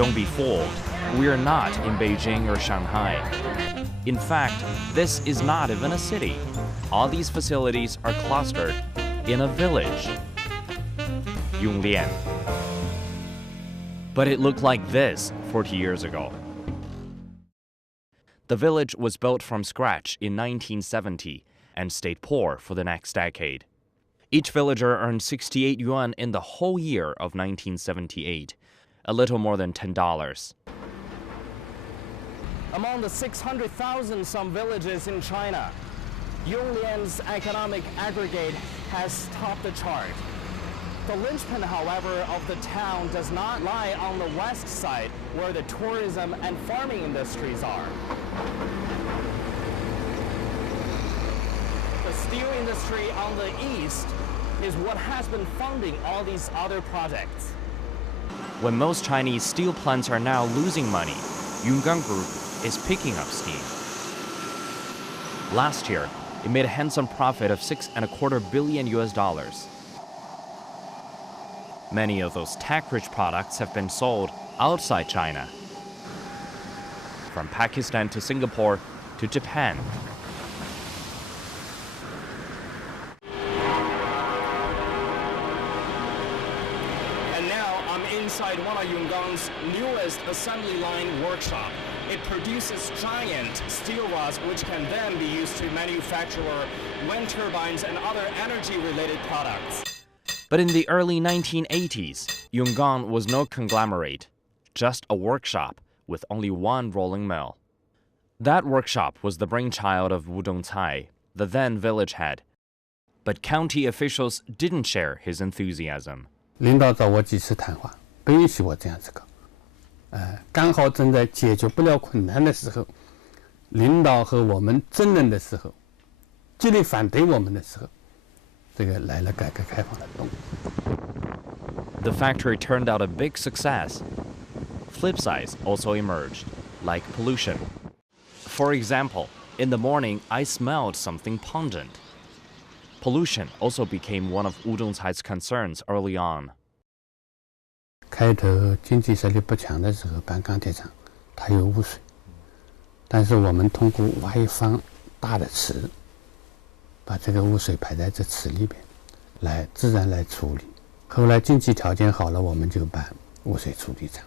Don't be fooled. We're not in Beijing or Shanghai. In fact, this is not even a city. All these facilities are clustered in a village, Yonglian. But it looked like this 40 years ago. The village was built from scratch in 1970 and stayed poor for the next decade. Each villager earned 68 yuan in the whole year of 1978, a little more than $10. Among the 600,000 some villages in China, Yonglian's economic aggregate has topped the chart. The linchpin, however, of the town does not lie on the west side, where the tourism and farming industries are. The steel industry on the east is what has been funding all these other projects. When most Chinese steel plants are now losing money, Yongan Group is picking up steam. Last year, it made a handsome profit of $6.25 billion. Many of those tech-rich products have been sold outside China, from Pakistan to Singapore to Japan. And now I'm inside one of Yongan's newest assembly line workshop. It produces giant steel rods which can then be used to manufacture wind turbines and other energy-related products. But in the early 1980s, Yongan was no conglomerate, just a workshop with only one rolling mill. That workshop was the brainchild of Wu Dongcai, the then village head. But county officials didn't share his enthusiasm. 领导找我几次谈话，不允许我这样子搞。刚好正在解决不了困难的时候，领导和我们争论的时候，极力反对我们的时候，这个来了改革开放的动力。The factory turned out a big success. Flip sides also emerged, like pollution. For example, in the morning, I smelled something pungent. Pollution also became one of Wu Dongcai's concerns early on. 开头经济实力不强的时候，办钢铁厂，它有污水，但是我们通过挖一方大的池，把这个污水排在这池里边，来自然来处理。后来经济条件好了，我们就办污水处理厂，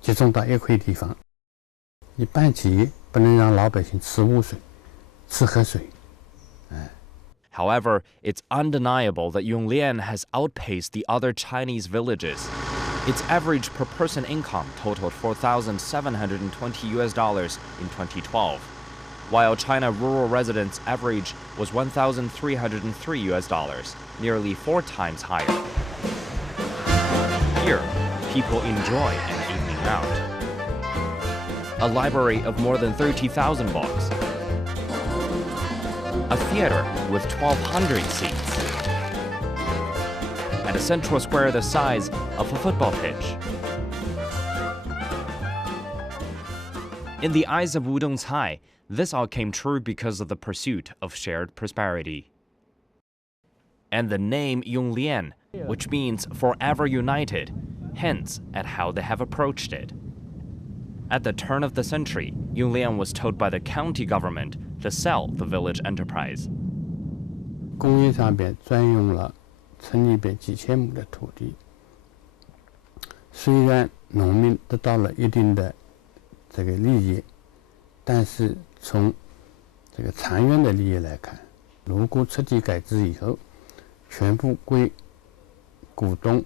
集中到一块地方。你办企业不能让老百姓吃污水，吃河水。However, it's undeniable that Yonglian has outpaced the other Chinese villages. Its average per-person income totaled $4,720 in 2012, while China rural residents' average was $1,303, nearly 4 times higher. Here, people enjoy an evening out. A library of more than 30,000 books. A theater with 1,200 seats. And a central square the size of a football pitch. In the eyes of Wu Dongcai, this all came true because of the pursuit of shared prosperity. And the name Yonglian, which means forever united, hints at how they have approached it. At the turn of the century, Yonglian was told by the county government to sell the village enterprise. 工业上边专用了村里边几千亩的土地，虽然农民得到了一定的这个利益，但是从这个长远的利益来看，如果彻底改制以后，全部归股东、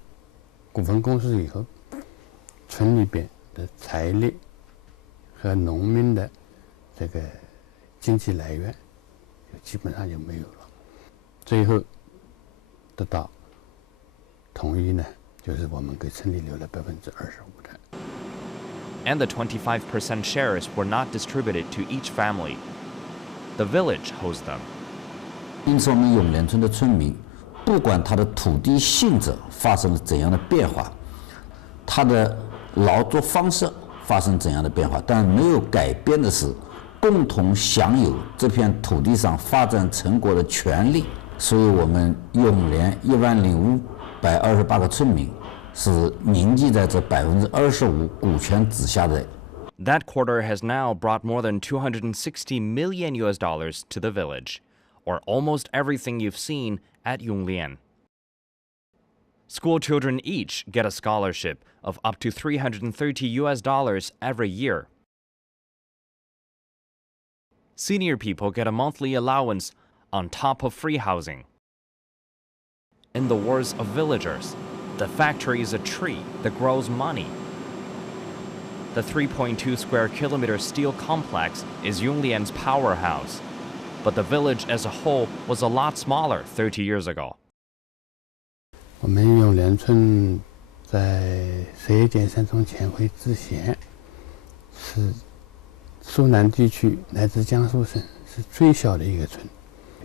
股份公司以后，村里边的财力和农民的这个经济来源，基本上就没有了。最后得到统一呢，就是我们给村里留了25%的。And the 25% shares were not distributed to each family. The village holds them. 因此，我们永联村的村民，不管他的土地性质发生了怎样的变化，他的劳作方式发生怎样的变化，但没有改变的是，共同享有这片土地上发展成果的权利。所以，我们永联10528个村民，是铭记在这25%股权之下的。 That quarter has now brought more than 260 million US dollars to the village, or almost everything you've seen at Yonglian. School children each get a scholarship of up to 330 US dollars every year. Senior people get a monthly allowance on top of free housing. In the words of villagers, the factory is a tree that grows money. The 3.2 square kilometer steel complex is Yonglian's powerhouse, but the village as a whole was a lot smaller 30 years ago. 我们永联村在11届三中全会之前，是苏南地区乃至江苏省是最小的一个村。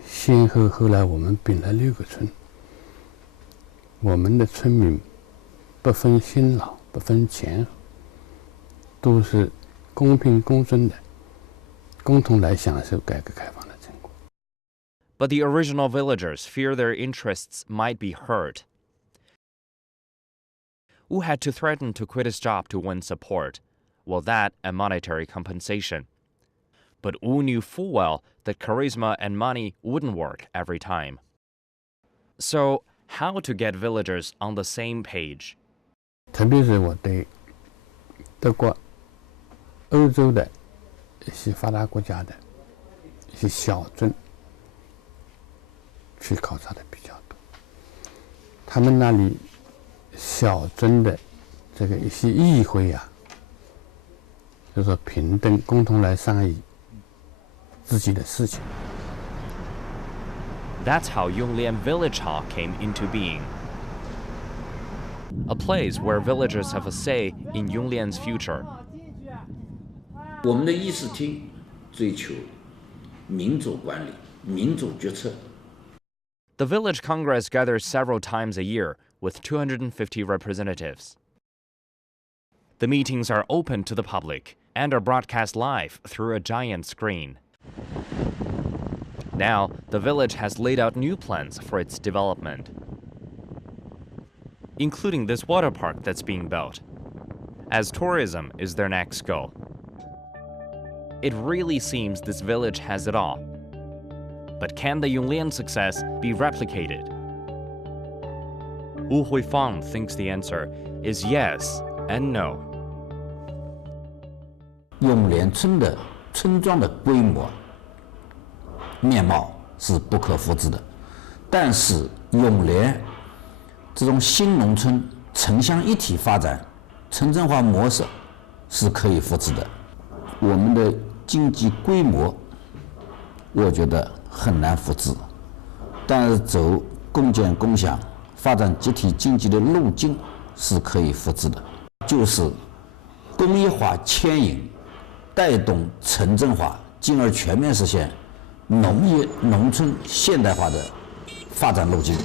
先后来我们并了6个村。我们的村民不分新老，不分前后，都是公平公正的，共同来享受改革开放的成果。But the original villagers fear their interests might be hurt. Wu had to threaten to quit his job to win support, well, that and monetary compensation. But Wu knew full well that charisma and money wouldn't work every time. So, how to get villagers on the same page? 特别是我对德国、欧洲的一些发达国家的一些小镇去考察的比较多，他们那里小镇的这个一些议会啊，就说平等共同来商议自己的事情。That's how Yonglian Village Hall came into being. A place where villagers have a say in Yonglian's future. 我们的议事厅追求民主管理、民主决策。 The village congress gathers several times a year with 250 representatives. The meetings are open to the public and are broadcast live through a giant screen. Now, the village has laid out new plans for its development, including this water park that's being built, as tourism is their next goal. It really seems this village has it all. But can the Yonglian success be replicated? Wu Huifang thinks the answer is yes and no. 永联村的村庄的规模、面貌是不可复制的，但是永联这种新农村城乡一体发展、城镇化模式是可以复制的。我们的经济规模，我觉得很难复制，但是走共建共享、发展集体经济的路径是可以复制的，就是工业化牵引，带动城镇化，进而全面实现农业农村现代化的发展路径。